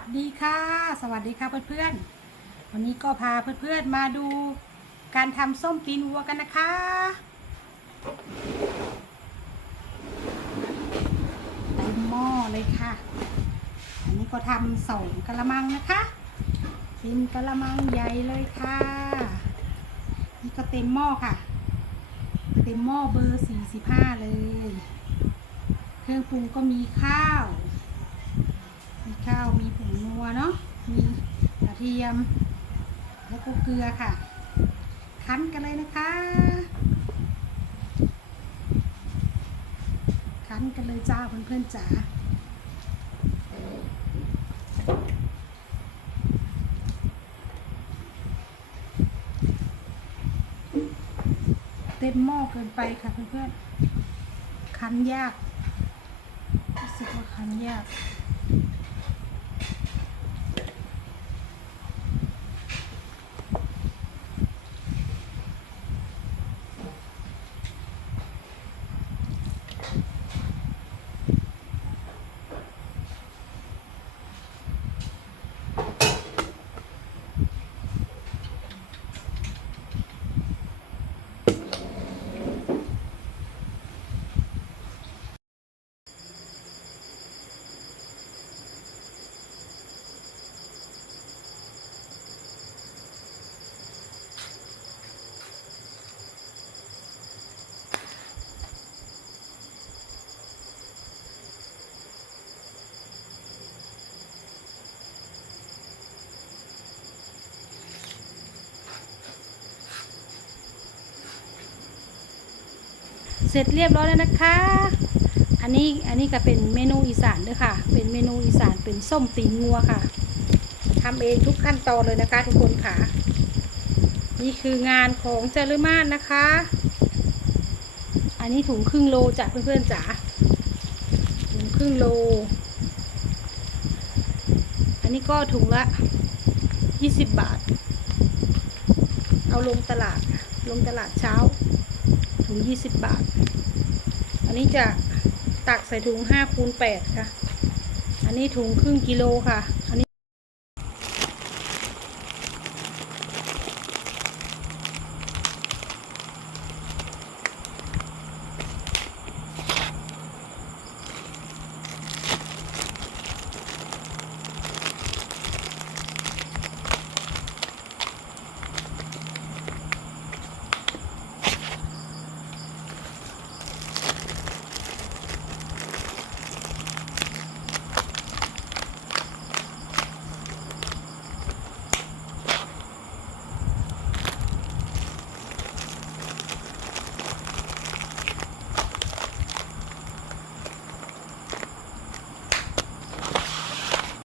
สดีค่ะ สวัสดีค่ะเพื่อนๆ วันนี้ก็พาเพื่อนๆมาดูการทำส้มตีนวัวกันนะคะ เต็มหม้อเลยค่ะ อันนี้ก็ทำสองกะละมังนะคะเป็นกะละมังใหญ่เลยค่ะ นี่ก็เต็มหม้อค่ะ เต็มหม้อเบอร์ 45 เลย เครื่องปรุงก็มีข้าว ข้าวมีผงนัวเนาะมีกระเทียม แล้วก็เกลือค่ะ คั้นกันเลยนะคะ คั้นกันเลยจ้าเพื่อนๆจ๋าเต็มหม้อเกินไปค่ะเพื่อนๆ คั้นยากรู้สึกว่าคั้นยาก เสร็จเรียบร้อยแล้วนะคะ อันนี้อันนี้ก็เป็นเมนูอีสานด้วยค่ะ เป็นเมนูอีสานเป็นส้มตีนงัวค่ะทำเองทุกขั้นตอนเลยนะคะทุกคนค่ะ นี่คืองานของเจรุมาศนะคะ อันนี้ถุงครึ่งโลจ้ะเพื่อนๆจ๋าถุงครึ่งโล อันนี้ก็ถุงละ20 บาท เอาลงตลาดลงตลาดเช้า ถุง 20 บาท อันนี้จะตักใส่ถุง5คูณ8ค่ะ อันนี้ถุงครึ่งกิโลค่ะ